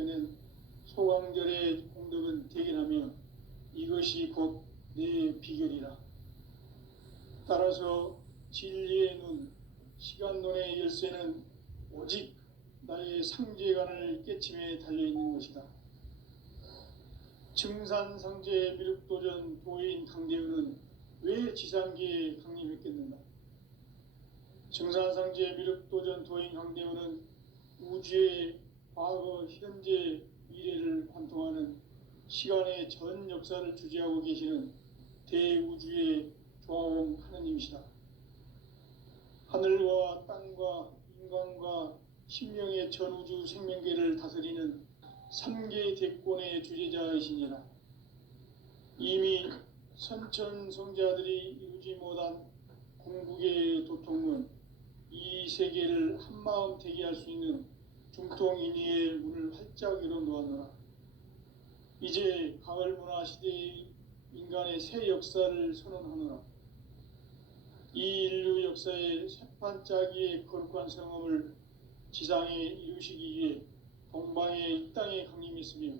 지켜낸 소강절의 공덕은 대견하며 이것이 곧 내 비결이라. 따라서 진리의 눈, 시간론의 열쇠는 오직 나의 상제관을 깨침에 달려있는 것이다. 증산상제 미륵도전 도인 강대우는 왜 지상계에 강림했겠는가? 증산상제 미륵도전 도인 강대우는 우주의 과거, 현재, 미래를 관통하는 시간의 전 역사를 주재하고 계시는 대우주의 조화원 하느님이시다. 하늘과 땅과 인간과 신명의 전우주 생명계를 다스리는 삼계 대권의 주재자이시니라. 이미 선천성자들이 이루지 못한 궁극의 도통문, 이 세계를 한마음 되게 할 수 있는 중통인의의 문을 활짝 열어놓았노라. 이제 가을 문화 시대의 인간의 새 역사를 선언하노라. 이 인류 역사의 새판짜기의 거룩한 성험을 지상에 이루시기 위해 동방의 이 땅에 강림했으며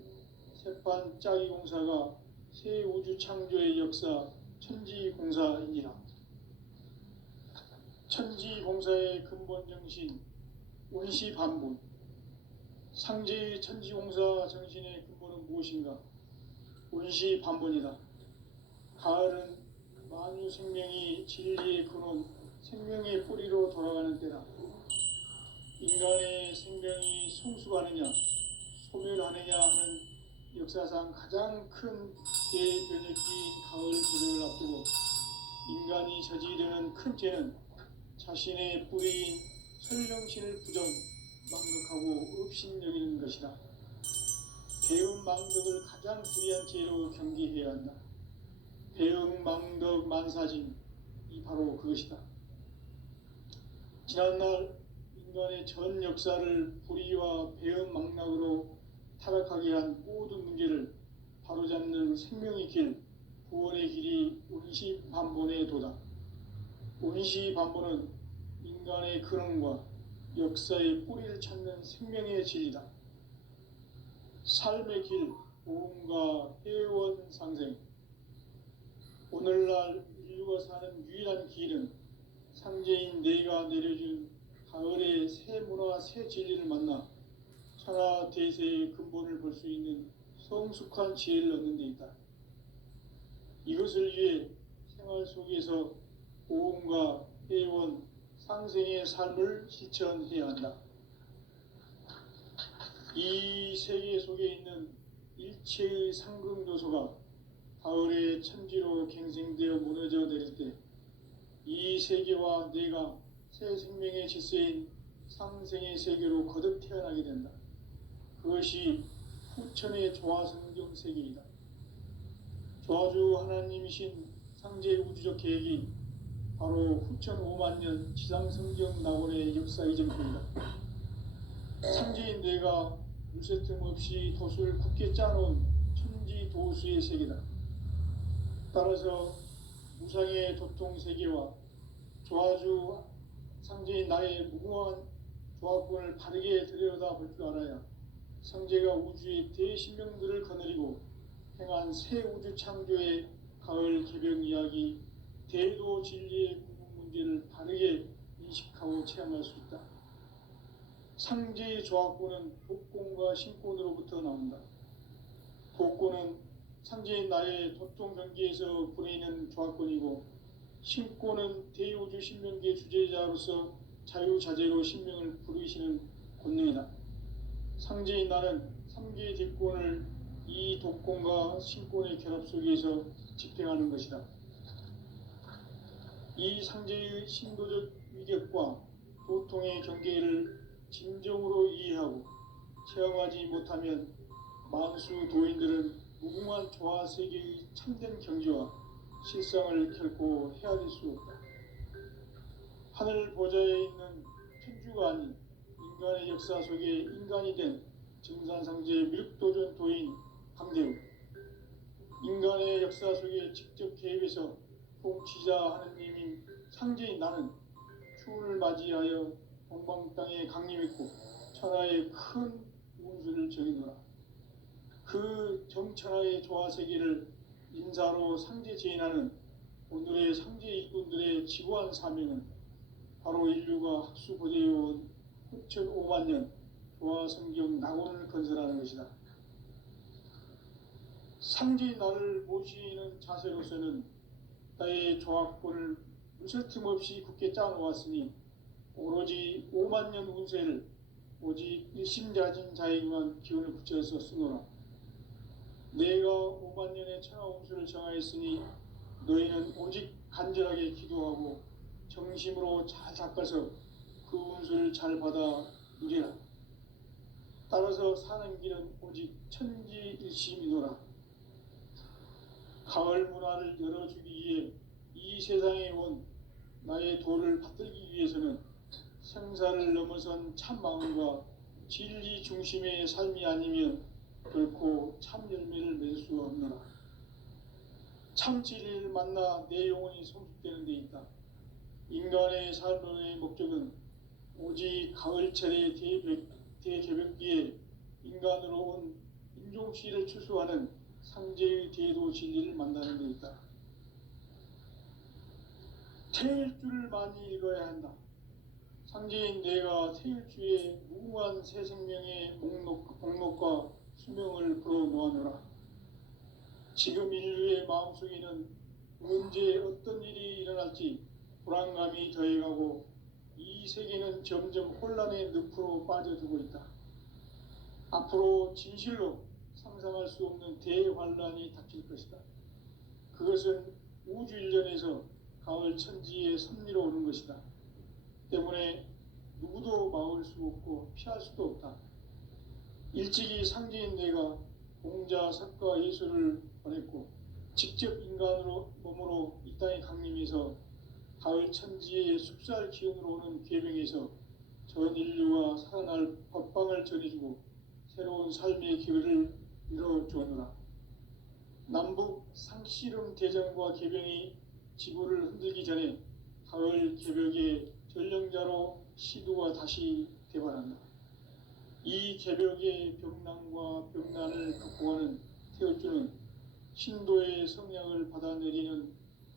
새판짜기 공사가 새 우주 창조의 역사 천지공사이니라. 천지공사의 근본 정신 원시반본, 상제의 천지공사 정신의 근본은 무엇인가? 원시반본이다. 가을은 만유 생명이 진리의 근원, 생명의 뿌리로 돌아가는 때다. 인간의 생명이 성숙하느냐, 소멸하느냐 하는 역사상 가장 큰 대변혁기인 가을 계절을 앞두고 인간이 저지르는 큰 죄는 자신의 뿌리인 설령신을 부정, 망극하고 업신여기는 것이다. 배은망덕을 가장 불의한 죄로 경계해야 한다. 배은망덕 만사진, 이 바로 그것이다. 지난날 인간의 전 역사를 불의와 배은망락으로 타락하게 한 모든 문제를 바로잡는 생명의 길, 구원의 길이 원시반본의 도다. 원시반본은 인간의 근원과 역사의 뿌리를 찾는 생명의 진리다. 삶의 길, 보험과 회원상생. 오늘날 인류가 사는 유일한 길은 상제인 내가 내려준 가을의 새 문화, 새 진리를 만나 천하 대세의 근본을 볼 수 있는 성숙한 지혜를 얻는 데 있다. 이것을 위해 생활 속에서 보험과 회원, 상생의 삶을 실천해야 한다. 이 세계 속에 있는 일체의 상극 요소가 가을의 천지로 갱생되어 무너져 내릴 때 이 세계와 내가 새 생명의 질서인 상생의 세계로 거듭 태어나게 된다. 그것이 후천의 조화성경 세계이다. 조화주 하나님이신 상제 우주적 계획이 바로 후천 5만 년 지상성경 낙원의 역사 이전입니다. 상제인 내가 물새틈 없이 도수를 굳게 짜놓은 천지 도수의 세계다. 따라서 무상의 도통 세계와 조화주 상제인 나의 무궁한 조화권을 바르게 들여다볼 줄 알아야 상제가 우주의 대신명들을 거느리고 행한 새 우주 창조의 가을 개벽 이야기, 대도 진리의 궁극 문제를 바르게 인식하고 체험할 수 있다. 상제의 조화권은 독권과 신권으로부터 나온다. 독권은 상제인 나의 도통 경계에서 보내는 조화권이고, 신권은 대우주 신명계 주제자로서 자유자재로 신명을 부르시는 권능이다. 상제인 나는 3개의 대권을 이 독권과 신권의 결합 속에서 집행하는 것이다. 이 상제의 신도적 위격과 도통의 경계를 진정으로 이해하고 체험하지 못하면 만수 도인들은 무궁한 조화 세계의 참된 경지와 실상을 결코 헤아릴 수 없다. 하늘 보좌에 있는 천주가 아닌 인간의 역사 속에 인간이 된 증산상제 미륵도전 도인 강대우, 인간의 역사 속에 직접 개입해서 통치자 하느님인 상제인 나는 추운을 맞이하여 동방 땅에 강림했고 천하의 큰 운수를 운수를 정해놓으라. 그 정천하의 조화세계를 인사로 상제 제인하는 오늘의 상제 일꾼들의 지구한 사명은 바로 인류가 학수고대해온 6,500만 년 조화성경 낙원을 건설하는 것이다. 상제의 나를 모시는 자세로서는 나의 조합권을 무설틈 없이 굳게 짜놓았으니 오로지 5만 년 운세를 오직 일심자진 자에게만 기운을 붙여서 쓰노라. 내가 5만 년의 천하 운수를 정하였으니 너희는 오직 간절하게 기도하고 정심으로 잘 닦아서 그 운수를 잘 받아 누리라. 따라서 사는 길은 오직 천지일심이노라. 가을 문화를 열어주기 위해 이 세상에 온 나의 도를 받들기 위해서는 생사를 넘어선 참 마음과 진리 중심의 삶이 아니면 결코 참 열매를 맺을 수 없노라. 참 진리를 만나 내 영혼이 성숙되는 데 있다. 인간의 삶의 목적은 오직 가을철의 대개벽기에 인간으로 온 인종시를 추수하는 상제의 대도 진리를 만나는 데 있다. 태일주를 많이 읽어야 한다. 상제인 내가 태일주의 무궁한 새 생명의 목록과 수명을 풀어놓아노라. 지금 인류의 마음속에는 언제 어떤 일이 일어날지 불안감이 더해가고 이 세계는 점점 혼란의 늪으로 빠져들고 있다. 앞으로 진실로 상상할 수 없는 대환란이 닥칠 것이다. 그것은 우주 일련에서 가을 천지의 섭리로 오는 것이다. 때문에 누구도 막을 수 없고 피할 수도 없다. 일찍이 상제인 내가 공자, 석가, 예수를 보냈고 직접 인간으로 몸으로 이 땅에 강림해서 가을 천지의 숲살 기운으로 오는 계명에서 전 인류가 살아날 법방을 전해주고 새로운 삶의 기회를 이뤄주었노라. 남북 상씨름 대전과 개병이 지구를 흔들기 전에 가을 개벽의 전령자로 시도가 다시 개발한다. 이 개벽의 병난과 병난을 극복하는 태울주는 신도의 성향을 받아내리는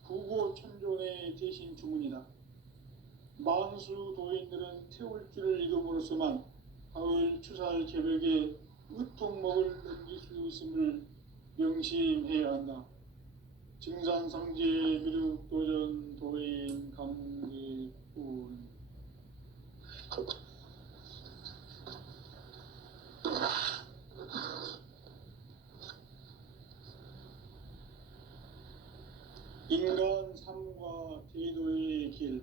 부고천존의 대신 주문이다. 만수 도인들은 태울주를 읽음으로써만 가을 추살 개벽의 으통목을 넘길 수 있음을 명심해야 한다. 증산상제 미륵도전 도인 강대군. 인간 삶과 제도의 길.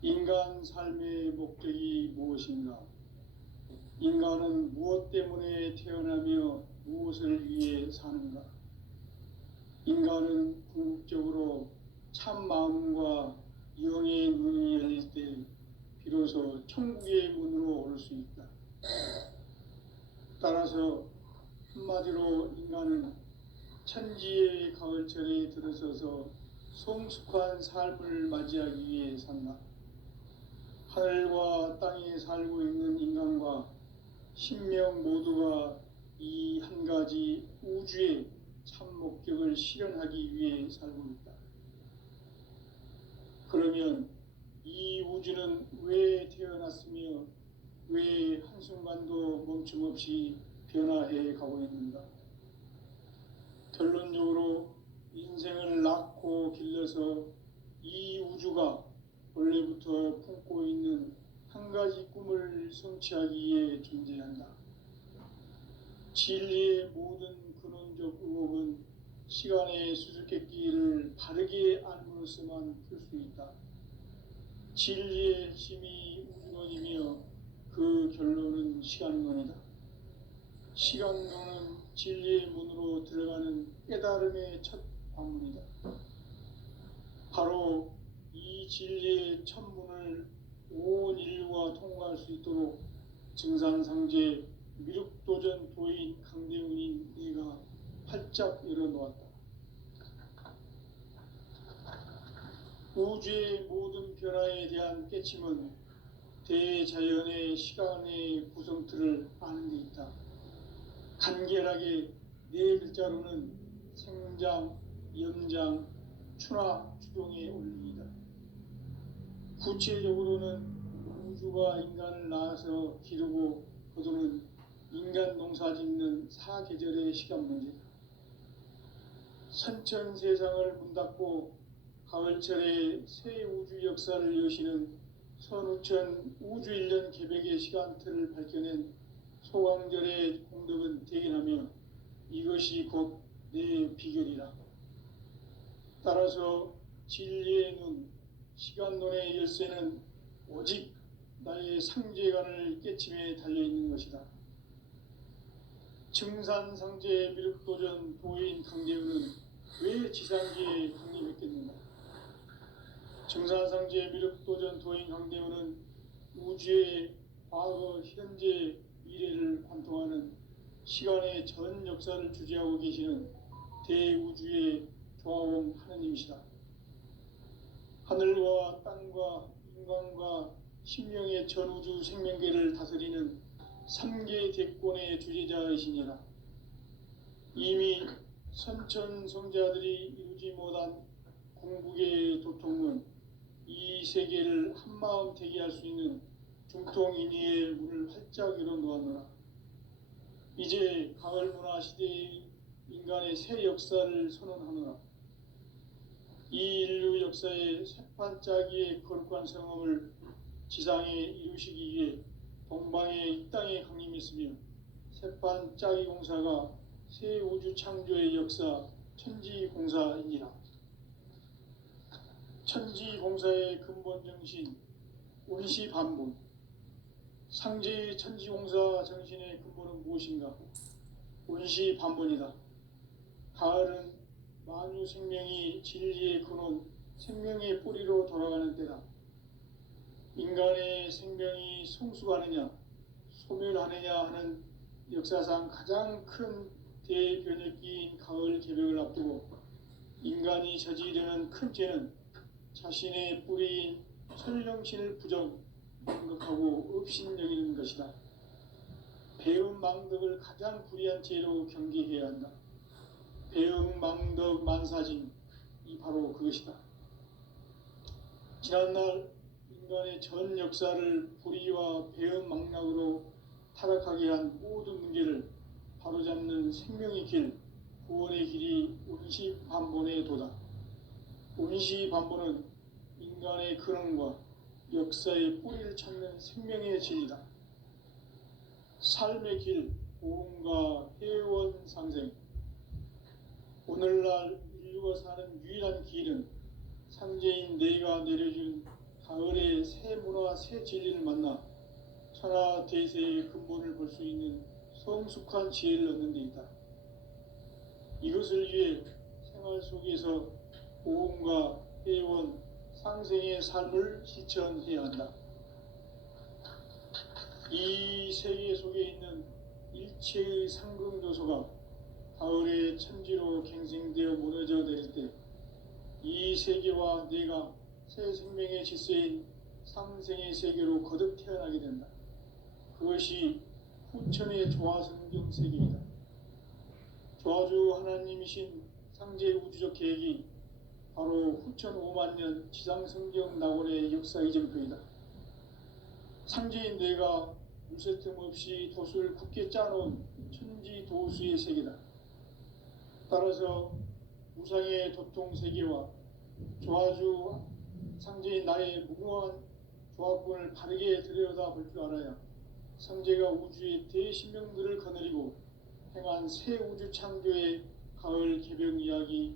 인간 삶의 목적이 무엇인가? 인간은 무엇 때문에 태어나며 무엇을 위해 사는가? 인간은 궁극적으로 참 마음과 영의 눈이 열릴 때 비로소 천국의 문으로 오를 수 있다. 따라서 한마디로 인간은 천지의 가을철에 들어서서 성숙한 삶을 맞이하기 위해 산다. 하늘과 땅에 살고 있는 인간과 신명 모두가 이 한 가지 우주의 참 목적을 실현하기 위해 살고 있다. 그러면 이 우주는 왜 태어났으며 왜 한순간도 멈춤없이 변화해 가고 있는가? 결론적으로 인생을 낳고 길러서 이 우주가 원래부터 품고 있는 한 가지 꿈을 성취하기 위해 존재한다. 진리의 모든 근원적 의혹은 시간의 수수께끼를 바르게 알므로서만 풀 수 있다. 진리의 힘이 우주론이며 그 결론은 시간론이다. 시간론은 진리의 문으로 들어가는 깨달음의 첫 관문이다. 바로 이 진리의 첫 문을 온 인류가 통과할 수 있도록 증산상제 미륵도전 도인 강대훈인 내가 활짝 열어놓았다. 우주의 모든 변화에 대한 깨침은 대자연의 시간의 구성틀을 아는 데 있다. 있다. 간결하게 네 글자로는 생장, 연장, 추나 추동의 원리이다. 구체적으로는 우주가 인간을 낳아서 기르고 거두는 인간 농사 짓는 사계절의 시간 문제다. 선천 세상을 문 닫고 가을철에 새 우주 역사를 여시는 선우천 우주일년 개백의 시간틀을 밝혀낸 소강절의 공덕은 대견하며 이것이 곧 내 비결이라. 따라서 진리의 눈, 시간론의 열쇠는 오직 나의 상제관을 깨침에 달려있는 것이다. 증산상제 미륵도전 도인 강대우는 왜 지상기에 강림했겠는가? 증산상제 미륵도전 도인 강대우는 우주의 과거, 현재, 미래를 관통하는 시간의 전 역사를 주재하고 계시는 대우주의 조화원 하느님이시다. 하늘과 땅과 인간과 신명의 전우주 생명계를 다스리는 3계 대권의 주재자이시니라. 이미 선천성자들이 이루지 못한 공국의 도통은 이 세계를 한마음 되게 할 수 있는 중통인의의 문을 활짝 열어놓았노라. 이제 가을 문화 시대의 인간의 새 역사를 선언하노라. 이 인류 역사의 새판짜기의 거룩한 성험을 지상에 이루시기 위해 동방의 이 땅에 강림했으며 새판짜기 공사가 새 우주 창조의 역사 천지공사이니라. 천지공사의 근본 정신 운시반본. 상제의 천지공사 정신의 근본은 무엇인가? 운시반본이다. 가을은 만유 생명이 진리의 근원, 생명의 뿌리로 돌아가는 때다. 인간의 생명이 성숙하느냐, 소멸하느냐 하는 역사상 가장 큰 대변혁기인 가을 개벽을 앞두고 인간이 저지르는 큰 죄는 자신의 뿌리인 설령신을 부정하고 업신여기는 것이다. 배은망덕을 가장 불의한 죄로 경계해야 한다. 배은망덕 만사진이 바로 그것이다. 지난날 인간의 전 역사를 불의와 배은망락으로 타락하게 한 모든 문제를 바로잡는 생명의 길, 구원의 길이 운시반본의 도다. 운시반본은 인간의 근원과 역사의 뿌리를 찾는 생명의 진리다. 삶의 길, 보험과 회원 상생. 오늘날 인류가 사는 유일한 길은 상제인 내가 내려준 가을의 새 문화, 새 진리를 만나 천하 대세의 근본을 볼 수 있는 성숙한 지혜를 얻는 데 있다. 이것을 위해 생활 속에서 보험과 회원, 상생의 삶을 실천해야 한다. 이 세계 속에 있는 일체의 상금 요소가 가을의 천지로 갱생되어 무너져 내릴 때 이 세계와 내가 새 생명의 질서인 상생의 세계로 거듭 태어나게 된다. 그것이 후천의 조화성경 세계이다. 조화주 하나님이신 상제 우주적 계획이 바로 후천 5만년 지상성경 낙원의 역사 이정표이다. 상제인 내가 물새 틈 없이 돛을 굳게 짜놓은 천지도수의 세계다. 따라서 무상의 도통 세계와 조화주 상제인 나의 무궁한 조합군을 바르게 들여다볼 줄 알아야 상제가 우주의 대신명들을 거느리고 행한 새 우주 창조의 가을 개벽 이야기,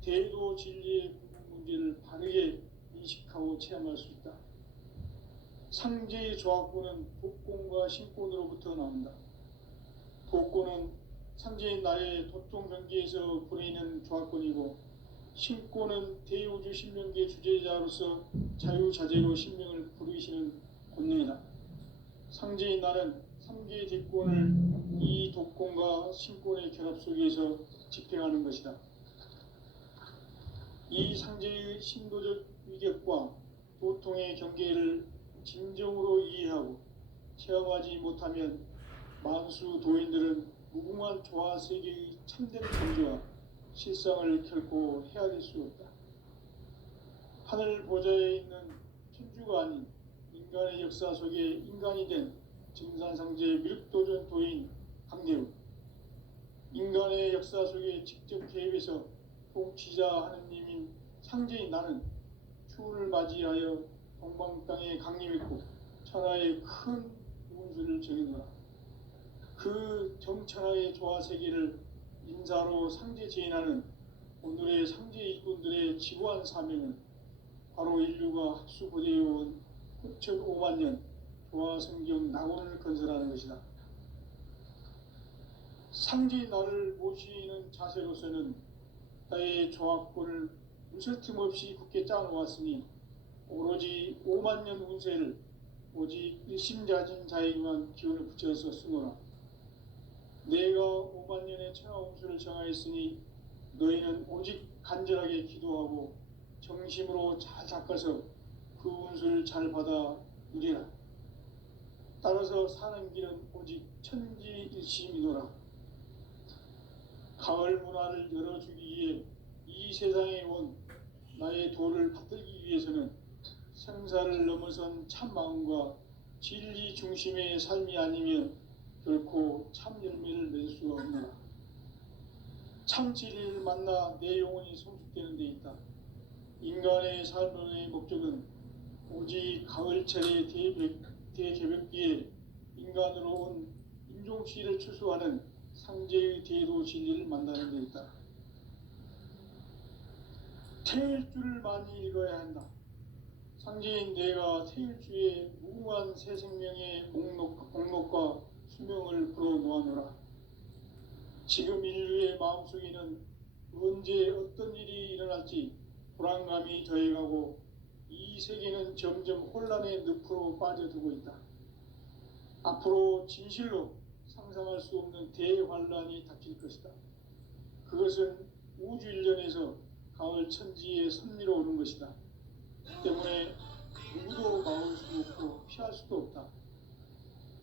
대도 진리의 문제를 바르게 인식하고 체험할 수 있다. 상제의 조합군은 독곤과 신곤으로부터 나온다. 독곤은 상제인 나의 도통 경계에서 보내는 조합권이고 신권은 대우주 신명계 주제자로서 자유자재로 신명을 부르시는 권능이다. 상제인 나는 3계 대권을 이 독권과 신권의 결합 속에서 집행하는 것이다. 이 상제의 신도적 위격과 도통의 경계를 진정으로 이해하고 체험하지 못하면 만수 도인들은 무궁한 조화 세계의 참된 존재와 실상을 결코 헤아릴 수 없다. 하늘 보좌에 있는 천주가 아닌 인간의 역사 속에 인간이 된 증산상제 미륵도전 도인 강대우, 인간의 역사 속에 직접 개입해서 통치자 하느님인 상제인 나는 추운을 맞이하여 동방 땅에 강림했고 천하의 큰 운수를 정해노라. 그 정천하의 조화 세계를 인사로 상제 제인하는 오늘의 상제 일꾼들의 지구한 사명은 바로 인류가 학수고대해온 9,5만 년 조화 성경 낙원을 건설하는 것이다. 상제인 나를 모시는 자세로서는 나의 조합권을 무설틈 없이 굳게 짜놓았으니 오로지 5만 년 운세를 오직 일심자진 자에게만 기운을 붙여서 쓰노라. 내가 5만 년의 천하 운수를 정하였으니 너희는 오직 간절하게 기도하고 정심으로 잘 닦아서 그 운수를 잘 받아 누리라. 따라서 사는 길은 오직 천지일심이노라. 가을 문화를 열어주기 위해 이 세상에 온 나의 도를 받들기 위해서는 생사를 넘어선 참마음과 진리 중심의 삶이 아니면 결코 참 열매를 낼 수가 없노라. 참 진리를 만나 내 영혼이 성숙되는 데 있다. 인간의 삶의 목적은 오직 가을철의 대개벽기에 인간으로 온 인종시를 추수하는 상제의 대도 진리를 만나는 데 있다. 태일주를 많이 읽어야 한다. 상제인 내가 태일주의 무궁한 새 생명의 목록과 수명을 불어놓아노라. 지금 인류의 마음속에는 언제 어떤 일이 일어날지 불안감이 더해가고 이 세계는 점점 혼란의 늪으로 빠져들고 있다. 앞으로 진실로 상상할 수 없는 대환란이 닥칠 것이다. 그것은 우주 일련에서 가을 천지에 선미로 오는 것이다. 때문에 누구도 막을 수 없고 피할 수도 없다.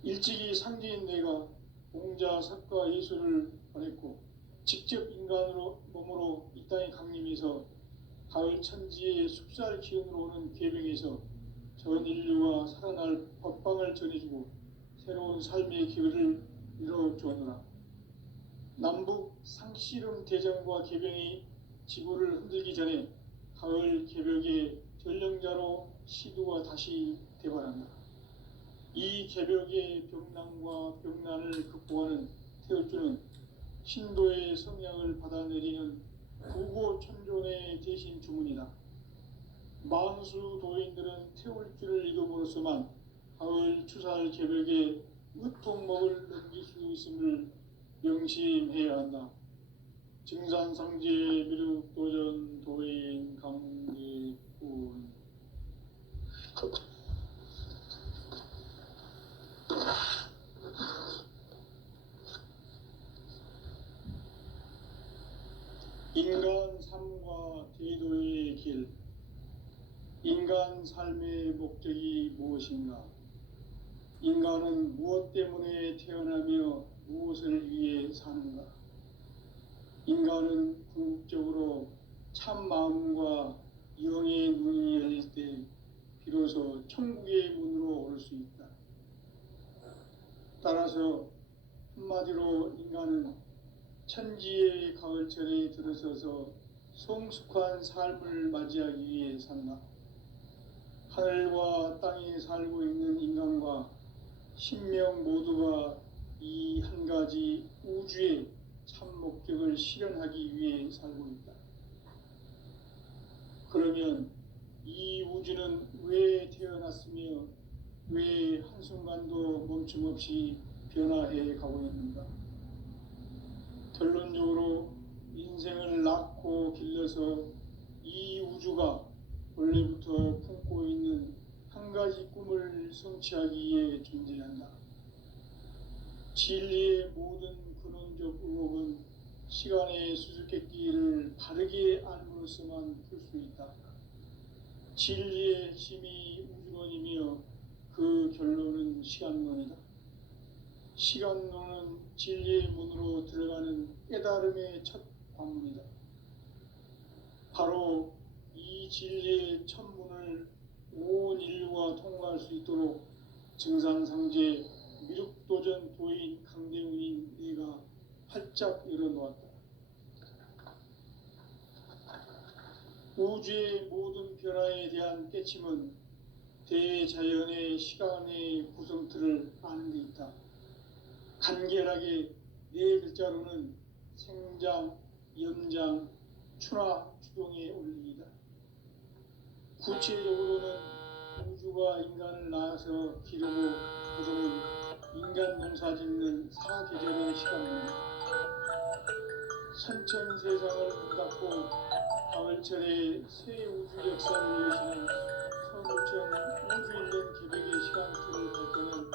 일찍이 상제인 내가 공자, 석가, 예수를 보냈고 직접 인간으로 몸으로 이 땅에 강림해서 가을 천지의 숲살 기운으로 오는 계명에서 전 인류가 살아날 법방을 전해주고 새로운 삶의 기회를 이뤄주었노라. 남북 상씨름 대전과 개병이 지구를 흔들기 전에 가을 개벽의 전령자로 시두가 다시 대발한다. 이 개벽의 병난과 병난을 극복하는 태울주는 신도의 성향을 받아내리는 구고천존의 대신 주문이다. 만수 도인들은 태울주를 읽음으로써만 가을 추살 개벽의 으통목을 넘길 수 있음을 명심해야 한다. 증산상제 미륵도전 도인 강대훈. 인간 삶과 대도의 길. 인간 삶의 목적이 무엇인가? 인간은 무엇 때문에 태어나며 무엇을 위해 사는가? 인간은 궁극적으로 참 마음과 영의 눈이 열릴 때 비로소 천국의 문으로 오를 수 있다. 따라서 한마디로 인간은 천지의 가을철에 들어서서 성숙한 삶을 맞이하기 위해 산다. 하늘과 땅에 살고 있는 인간과 신명 모두가 이 한 가지 우주의 참 목적을 실현하기 위해 살고 있다. 그러면 이 우주는 왜 태어났으며 왜 한순간도 멈춤없이 변화해 가고 있는가? 결론적으로 인생을 낳고 길러서 이 우주가 원래부터 품고 있는 한 가지 꿈을 성취하기 위해 존재한다. 진리의 모든 근원적 의혹은 시간의 수수께끼를 바르게 알므로써만 풀 수 있다. 진리의 핵심이 우주론이며 그 결론은 시간론이다. 시간론은 진리의 문으로 들어가는 깨달음의 첫 관문이다. 바로 이 진리의 첫 문을 온 인류가 통과할 수 있도록 증산상제 미륵도전 도인 강대웅인 네가 활짝 열어놓았다. 우주의 모든 변화에 대한 깨침은 대자연의 시간의 구성틀을 아는 데 있다. 간결하게 네 글자로는 생장, 연장, 추나 추동의 원리이다. 구체적으로는 우주가 인간을 낳아서 기르고 구성은 인간 농사 짓는 사계절의 시간입니다. 선천 세상을 문닫고 가을철에 새 우주 역사를 여시는 서구천 우주인간 계획의 시간틀을 밝혀낸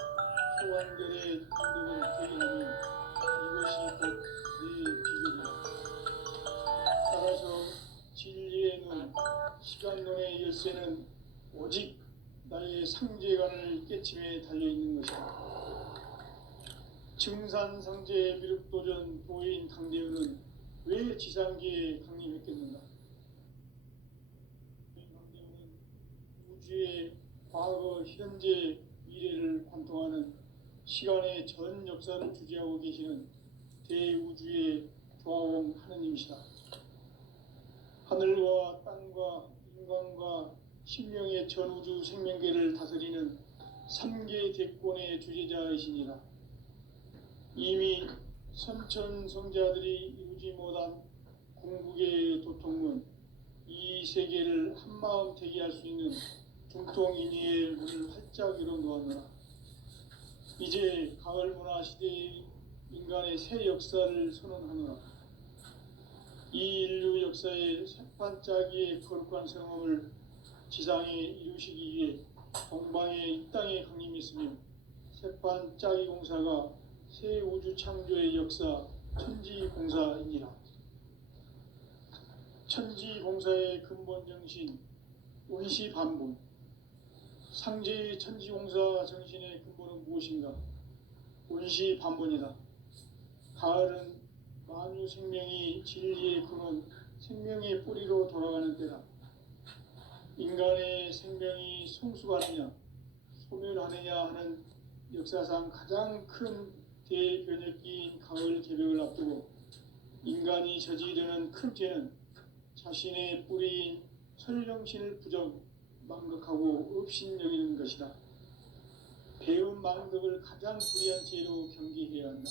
소환결의 감독을 대기하면 이것이 곧 내 비결이다. 따라서 진리의 눈, 시간론의 열쇠는 오직 나의 상제관을 깨침에 달려있는 것이다. 증산상제 미륵도전 도인 강대현은 왜 지상계에 강림했겠는가? 강대현은 우주의 과거, 현재, 미래를 관통하는 시간의 전 역사를 주재하고 계시는 대우주의 조화원 하느님이시다. 하늘과 땅과 인간과 신명의 전우주 생명계를 다스리는 3계 대권의 주재자이시니라. 이미 선천성자들이 이루지 못한 궁극의 도통문, 이 세계를 한마음 대기할 수 있는 중통인의의 문을 활짝 열어놓았노라. 이제 가을 문화 시대의 인간의 새 역사를 선언하노라. 이 인류 역사의 새반짝이의 거룩한 성험을 지상에 이루시기 위해 동방의 이 땅에 강림했으며 새반짝이 공사가 새 우주 창조의 역사 천지공사이니라. 천지공사의 근본 정신 원시반본, 상제의 천지공사 정신의 근본은 무엇인가? 원시반본이다. 가을은 만유 생명이 진리의 근원, 생명의 뿌리로 돌아가는 때다. 인간의 생명이 성숙하느냐, 소멸하느냐 하는 역사상 가장 큰 대변혁기인 가을 개벽을 앞두고 인간이 저지르는 큰 죄는 자신의 뿌리인 설령신을 부정, 망극하고 업신여기는 것이다. 배음 망덕을 가장 불의한 죄로 경계해야 한다.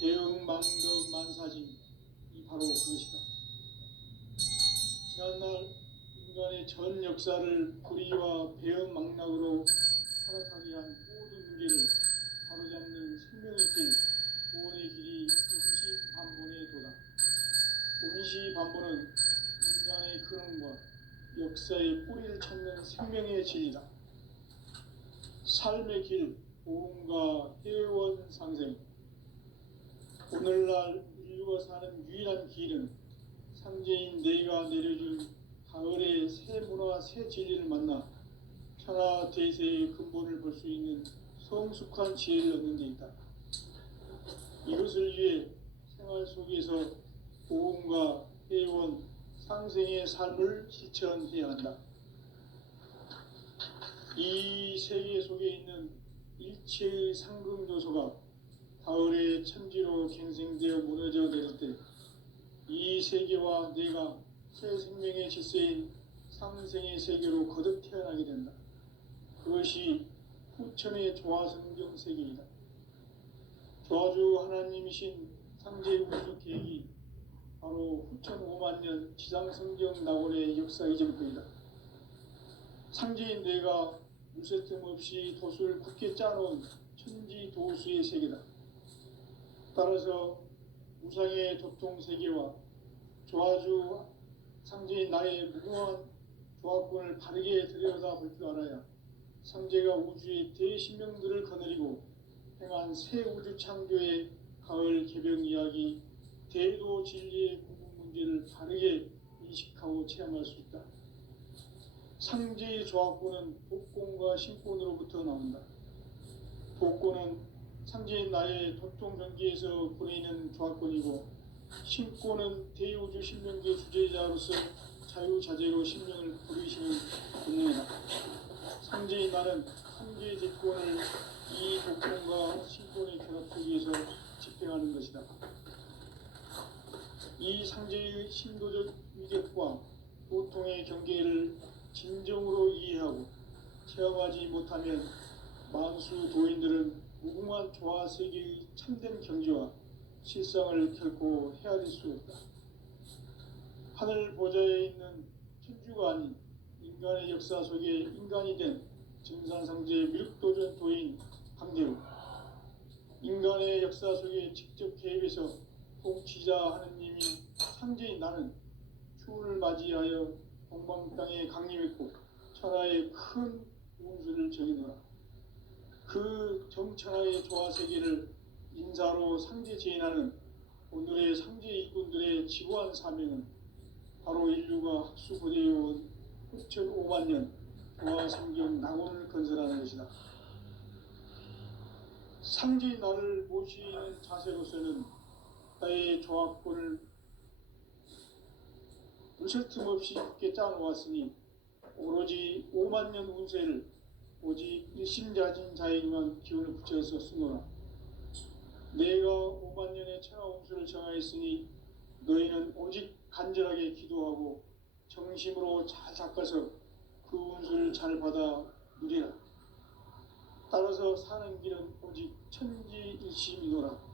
배음 망덕 만사진, 이 바로 그것이다. 지난날 인간의 전 역사를 불의와 배음 망락으로 타락하게 한 모든 문제를 바로잡는 생명의 길, 구원의 길이 원시반본의 도다. 원시반본은 인간의 근원과 역사의 뿌리를 찾는 생명의 진리다. 삶의 길, 보험과 회원상생. 오늘날 인류가 사는 유일한 길은 상제인 내가 내려준 가을의 새 문화, 새 진리를 만나 천하 대세의 근본을 볼 수 있는 성숙한 지혜를 얻는 데 있다. 이것을 위해 생활 속에서 보험과 회원, 상생의 삶을 실천해야 한다. 이 세계 속에 있는 일체의 상금 요소가 가을의 천지로 갱생되어 무너져 내릴 때 이 세계와 내가 새 생명의 질서인 상생의 세계로 거듭 태어나게 된다. 그것이 후천의 조화성경 세계이다. 조화주 하나님이신 상제 우주 계획이 바로 후천 5만 년 지상성경 낙원의 역사 이전부이다. 상제인 내가 물새틈 없이 도수를 굳게 짜놓은 천지 도수의 세계다. 따라서 무상의 도통 세계와 조화주 상제인 나의 무궁한 조화권을 바르게 들여다볼 줄 알아야 상제가 우주의 대신명들을 거느리고 행한 새 우주 창조의 가을 개벽 이야기, 대도 진리의 궁극 문제를 바르게 인식하고 체험할 수 있다. 상제의 조화권은 복권과 신권으로부터 나온다. 복권은 상제인 나의 도통 경기에서 보내는 조합권이고, 신권은 대우주 신명계 주제자로서 자유자재로 신명을 부르시는 본능이다. 상제인 나는 상계 제권을 이 독권과 신권의 결합 속에서 집행하는 것이다. 이 상제의 신도적 위력과 보통의 경계를 진정으로 이해하고 체험하지 못하면 만수 도인들은 무궁한 조화 세계의 참된 경지와 실상을 결코 헤아릴 수 없다. 하늘 보좌에 있는 천주가 아닌 인간의 역사 속에 인간이 된 증산상제 미륵도전 도인 강대우, 인간의 역사 속에 직접 개입해서 통치자 하느님인 상제인 나는 추운을 맞이하여 동방 땅에 강림했고 천하의 큰 운수를 정해놓아 그 정천하의 조화 세계를 인사로 상제 제인하는 오늘의 상제 일꾼들의 지구한 사명은 바로 인류가 학수고대해온 9,500만 년 조화 성경 낙원을 건설하는 것이다. 상제인 나를 모시는 자세로서는 나의 조합권을 물샐 틈 없이 굳게 짜놓았으니 오로지 5만 년 운세를 오직 일심자진 자에게만 기운을 붙여서 쓰노라. 내가 5만 년의 천하 운수를 정하였으니 너희는 오직 간절하게 기도하고 정심으로 잘 닦아서 그 운수를 잘 받아 누리라. 따라서 사는 길은 오직 천지일심이노라.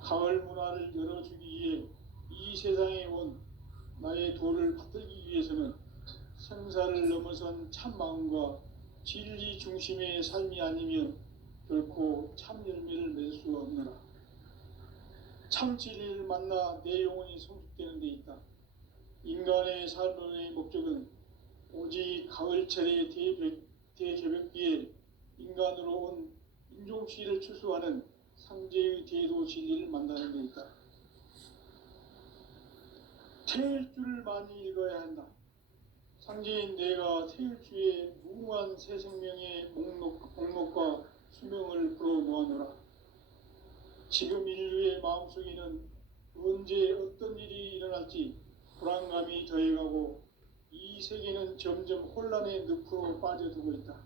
가을 문화를 열어주기 위해 이 세상에 온 나의 도를 받들기 위해서는 생사를 넘어선 참 마음과 진리 중심의 삶이 아니면 결코 참 열매를 맺을 수 없느라. 참 진리를 만나 내 영혼이 성숙되는 데 있다. 인간의 삶의 목적은 오직 가을철의 대죄벽기에 인간으로 온 인종시를 추수하는 상제의 대도 진리를 만나는 데 있다. 태일주를 많이 읽어야 한다. 상제인 내가 태일주의 무궁한 새 생명의 목록과 수명을 불어 모아노라. 지금 인류의 마음속에는 언제 어떤 일이 일어날지 불안감이 더해가고 이 세계는 점점 혼란의 늪으로 빠져들고 있다.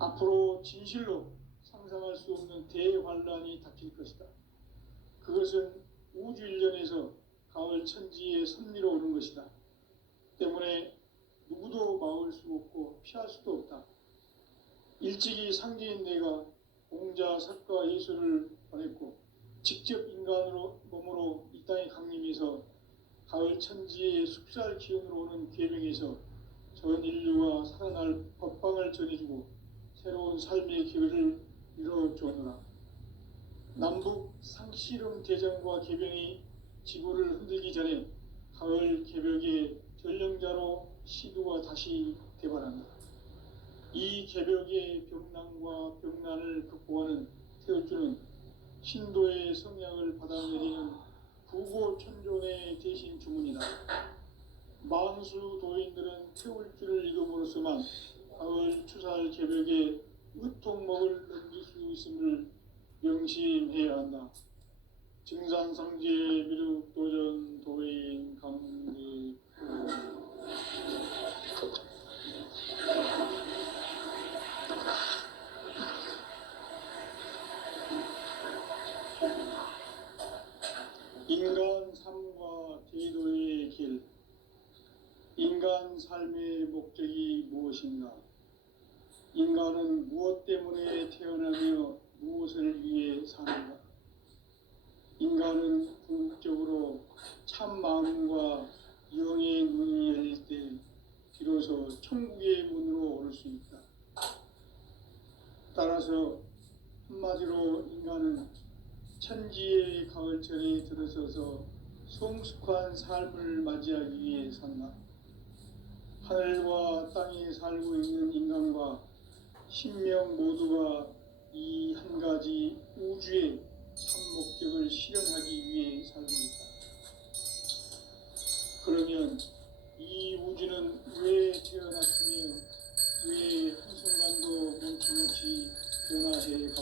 앞으로 진실로 상상할 수 없는 대환란이 닥칠 것이다. 그것은 우주 일련에서 가을 천지의 섭리로 오는 것이다. 때문에 누구도 막을 수 없고 피할 수도 없다. 일찍이 상제인 내가 공자, 석가, 예수를 보냈고 직접 인간으로 몸으로 이 땅에 강림해서 가을 천지의 숙살 기운으로 오는 계명에서 전 인류가 살아날 법방을 전해주고 새로운 삶의 기회를 이뤄주었노라. 남북 상씨름 대전과 개병이 지구를 흔들기 전에 가을 개벽의 전령자로 시두가 다시 대발한다. 이 개벽의 병난과 병난을 극복하는 태울주는 신도의 성약을 받아내리는 구고천존의 대신 주문이다. 만수 도인들은 태울주를 읽음으로써만 가을 추살 개벽의 으통목을 넘길 수 있음을 명심해야 한다. 증산상제 미륵도전 도인 강대 인간 삶과 대도의 길. 인간 삶의 목적이 무엇인가? 인간은 무엇 때문에 태어나며 무엇을 위해 사는가? 인간은 궁극적으로 참 마음과 영의 문이 열릴 때 비로소 천국의 문으로 오를 수 있다. 따라서 한마디로 인간은 천지의 가을철에 들어서서 성숙한 삶을 맞이하기 위해 산다. 하늘과 땅에 살고 있는 인간과 신명 모두가 이 한 가지 우주의 참 목적을 실현하기 위해 살고 있다. 그러면 이 우주는 왜 태어났으며 왜 한순간도 멈춤없이 변화해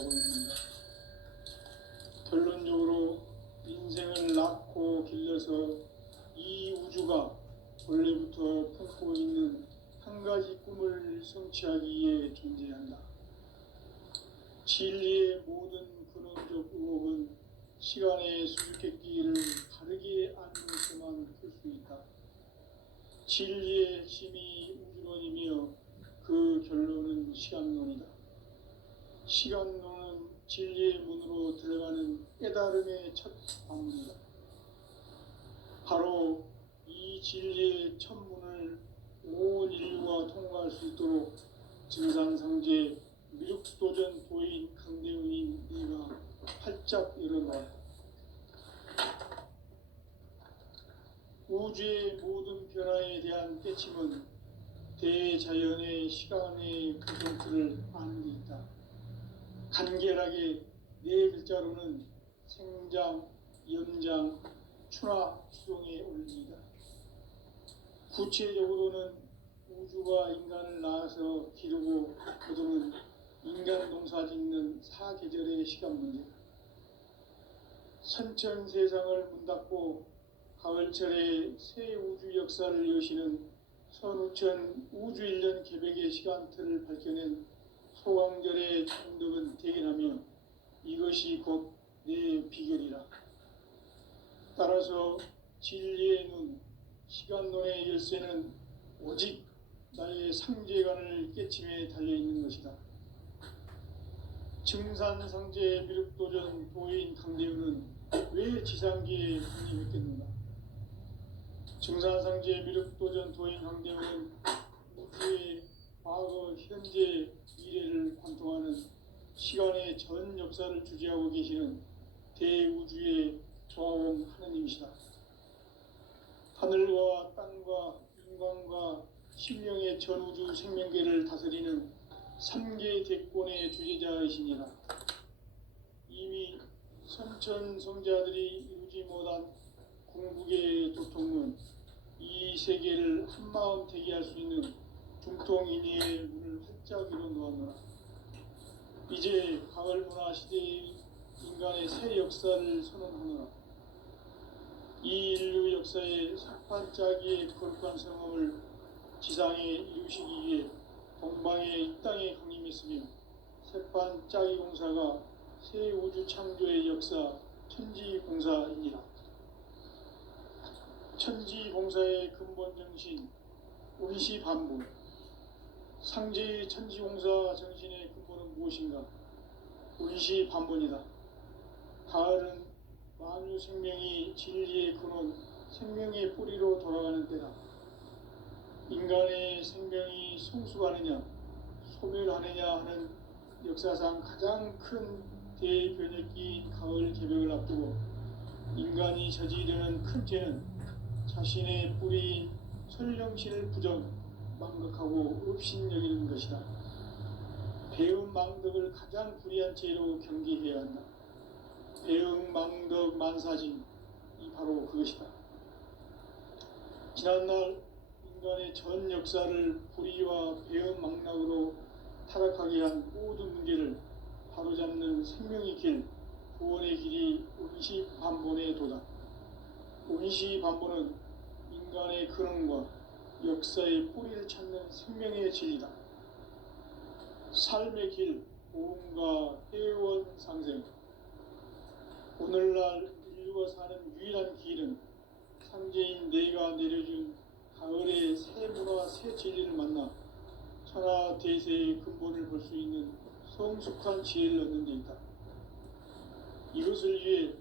성취하기에 존재한다. 진리의 모든 근원적 의혹은 시간의 수수께끼를 바르게 안으로서만 풀 수 있다. 진리의 핵심이 우주론이며 그 결론은 시간론이다. 시간론은 진리의 문으로 들어가는 깨달음의 첫 방문이다. 바로 이 진리의 첫 문을 온 인류가 통과할 수 있도록 증산상제 미륵도전 도인 강대훈인 네가 활짝 열어놓았다. 우주의 모든 변화에 대한 깨침은 대자연의 시간의 구성틀을 아는 데 있다. 간결하게 네 글자로는 생장, 연장, 추나 추동의 원리이다. 구체적으로는 우주가 인간을 낳아서 기르고 거두는 인간 농사 짓는 사계절의 시간 문제다. 선천 세상을 문 닫고 가을철에 새 우주 역사를 여시는 선우천 우주 1년 계백의 시간틀을 밝혀낸 소강절의 총덕은 대견하며 이것이 곧 내 비결이라. 따라서 진리의 눈, 시간론의 열쇠는 오직 나의 상제관을 깨침에 달려있는 것이다. 증산상제 미륵도전 도인 강대훈은 왜 지상기에 독립했겠는가? 증산상제 미륵도전 도인 강대훈은 우주의 과거, 현재, 미래를 관통하는 시간의 전 역사를 주재하고 계시는 대우주의 조화원 하느님이시다. 하늘과 땅과 인간과 신령의 전우주 생명계를 다스리는 3계 대권의 주제자이시니라. 이미 선천성자들이 이루지 못한 궁극의 도통은 이 세계를 한마음 대기할 수 있는 중통인의의 문을 활짝 열어놓았노라. 이제 가을 문화 시대의 인간의 새 역사를 선언하노라. 이 인류 역사의 석판짜기의 거룩한 성험을 지상에 이루시기 위해 동방의 이 땅에 강림했으며 새판짜기 공사가 새 우주 창조의 역사 천지공사이니라. 천지공사의 근본 정신 운시반복. 상제의 천지공사 정신의 근본은 무엇인가? 운시반본이다. 가을은 만유 생명이 진리의 근원, 생명의 뿌리로 돌아가는 때다. 인간의 생명이 성숙하느냐, 소멸하느냐 하는 역사상 가장 큰 대변혁기인 가을 개벽을 앞두고 인간이 저지르는 큰 죄는 자신의 뿌리인 설령신을 부정, 망각하고 업신여기는 것이다. 배음 망덕을 가장 불의한 죄로 경계해야 한다. 배음 망덕 만사진, 이 바로 그것이다. 지난날 인간의 전 역사를 불의와 배음 망락으로 타락하게 한 모든 문제를 바로잡는 생명의 길, 구원의 길이 운시반본의 도다. 운시반본은 인간의 근원과 역사의 뿌리를 찾는 생명의 진리다. 삶의 길, 보험과 회원 상생. 오늘날 인류가 사는 유일한 길은 상제인 내가 내려준 가을의 새 문화, 새 진리를 만나 천하 대세의 근본을 볼 수 있는 성숙한 지혜를 얻는 데 있다. 이것을 위해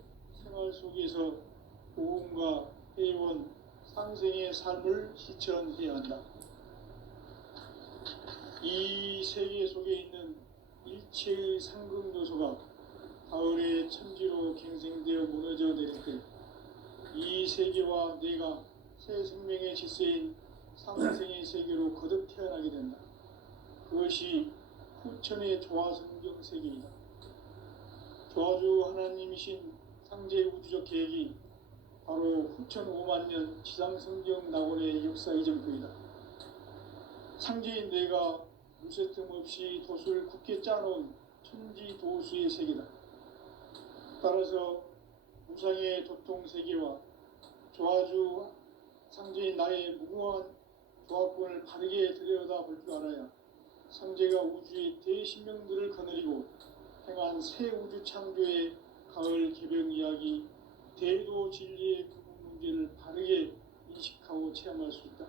생활 속에서 보험과 회원, 상생의 삶을 실천해야 한다. 이 세계 속에 있는 일체의 상급 요소가 가을의 천지로 갱생되어 무너져 내릴 때 이 세계와 내가 새 생명의 질서인 상생의 세계로 거듭 태어나게 된다. 그것이 후천의 조화성경 세계이다. 조화주 하나님이신 상제 우주적 계획이 바로 후천 5만 년 지상성경 낙원의 역사 이전부이다. 상제인 내가 무쇠틈 없이 돛을 굳게 짜놓은 천지 도수의 세계다. 따라서 무상의 도통 세계와 조화주 상제인 나의 무궁한 조합권을 바르게 들여다볼 줄 알아야 상제가 우주의 대신명들을 거느리고 행한 새 우주 창조의 가을 개벽 이야기, 대도 진리의 근본 문제를 바르게 인식하고 체험할 수 있다.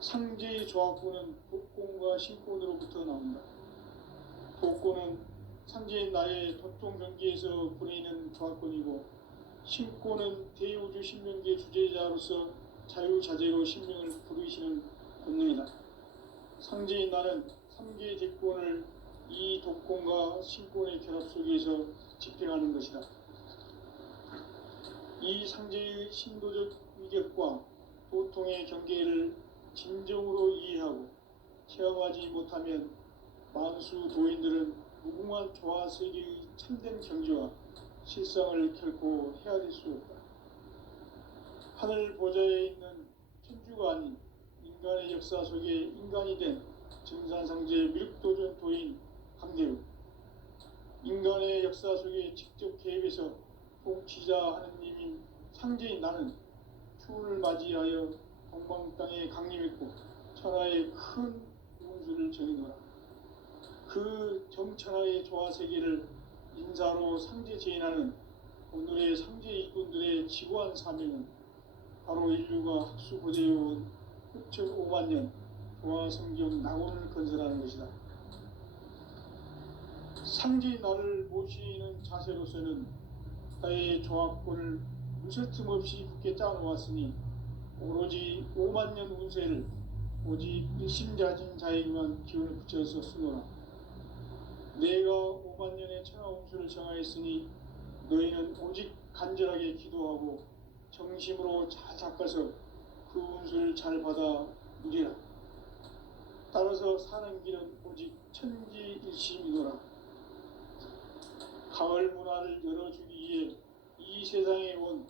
상제의 조합구는 복권과 신권으로부터 나온다. 복권은 상제인 나의 도통 경기에서 보내는 조합권이고, 신권은 대우주 신명기의 주제자로서 자유자재로 신명을 부르시는 권능이다. 상제인 나는 3개의 대권을 이 독권과 신권의 결합 속에서 집행하는 것이다. 이 상제의 신도적 위격과 도통의 경계를 진정으로 이해하고 체험하지 못하면 만수 도인들은 무궁한 조화세계의 참된 경지와 실상을 결코 헤아릴 수 없다. 하늘 보좌에 있는 천주가 아닌 인간의 역사 속에 인간이 된 증산상제 미륵도전 도인 강대우, 인간의 역사 속에 직접 개입해서 통치자 하느님인 상제인 나는 추운을 맞이하여 동방 땅에 강림했고 천하의 큰 운수를 정해놓아 그 정천하의 조화세계를 인사로 상제 제인하는 오늘의 상제 일꾼들의 지고한 사명은 바로 인류가 학수고대해온 흑천 5만 년 조화성경 낙원을 건설하는 것이다. 상제인 나를 모시는 자세로서는 나의 조합권을 무쇠틈 없이 굳게 짜놓았으니 오로지 5만 년 운세를 오직 일심자진 자에게만 기운을 붙여서 쓰노라. 내가 5만 년의 천하 운수를 정하였으니 너희는 오직 간절하게 기도하고 정심으로 잘 닦아서 그 운수를 잘 받아 누리라. 따라서 사는 길은 오직 천지일심이노라. 가을 문화를 열어주기 위해 이 세상에 온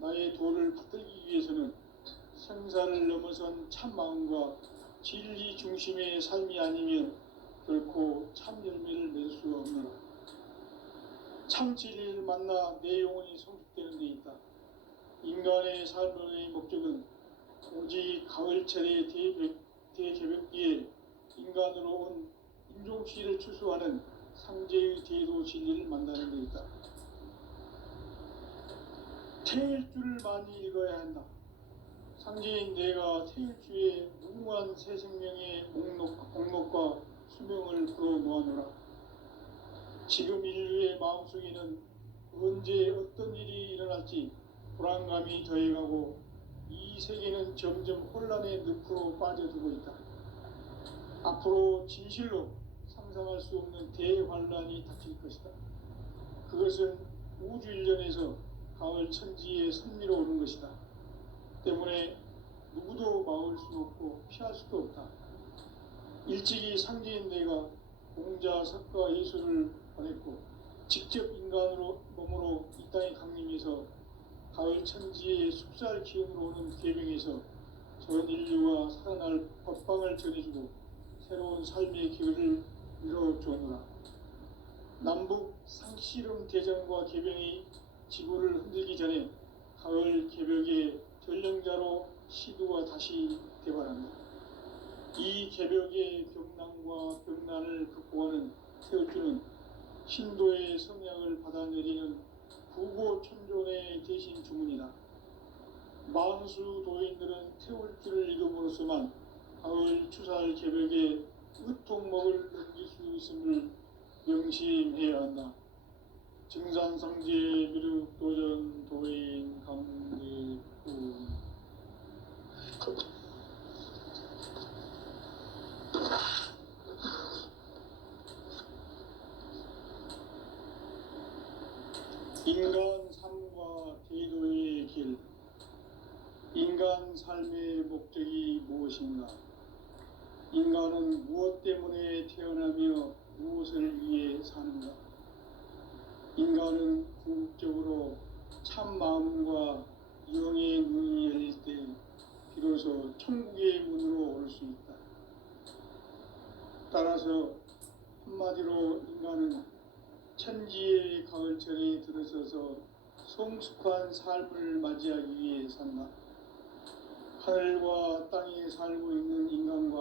나의 도를 받들기 위해서는 생사를 넘어선 참 마음과 진리 중심의 삶이 아니면 결코 참 열매를 맺을 수 없노라. 참 진리를 만나 내 영혼이 성숙되는 데 있다. 인간의 삶의 목적은 오직 가을철의 대개벽기에 인간으로 온 인종시를 추수하는 상제의 대도 진리를 만나는 데 있다. 태일주를 많이 읽어야 한다. 상제인 내가 태일주의 무궁한 새 생명의 목록과 수명을 풀어 놓아노라. 지금 인류의 마음속에는 언제 어떤 일이 일어날지 불안감이 더해가고 이 세계는 점점 혼란의 늪으로 빠져들고 있다. 앞으로 진실로 상상할 수 없는 대환란이 닥칠 것이다. 그것은 우주 일련에서 가을 천지에 선미로 오는 것이다. 때문에 누구도 막을 수 없고 피할 수도 없다. 일찍이 상제인 내가 공자, 석가, 예수를 보냈고 직접 인간으로 몸으로 이 땅에 강림해서 가을 천지의 숲살 기운으로 오는 계명에서 전 인류가 살아날 법방을 전해주고 새로운 삶의 기회를 이뤄주었노라. 남북 상씨름 대전과 개병이 지구를 흔들기 전에 가을 개벽의 전령자로 시두가 다시 대발한다. 이 개벽의 병난과 병난을 극복하는 태울주는 신도의 성향을 받아내리는 부고천존의 대신 주문이다. 만수 도인들은 태울주를 읽음으로써만 가을 추살 개벽의 으통목을 넘길 수 있음을 명심해야 한다. 증산상제 미륵도전 도인 강대훈. 인간 삶과 대도의 길. 인간 삶의 목적이 무엇인가? 인간은 무엇 때문에 태어나며 무엇을 위해 사는가? 인간은 궁극적으로 참 마음과 영의 눈이 열릴 때 비로소 천국의 문으로 올 수 있다. 따라서 한마디로 인간은 천지의 가을철에 들어서서 성숙한 삶을 맞이하기 위해 산다. 하늘과 땅에 살고 있는 인간과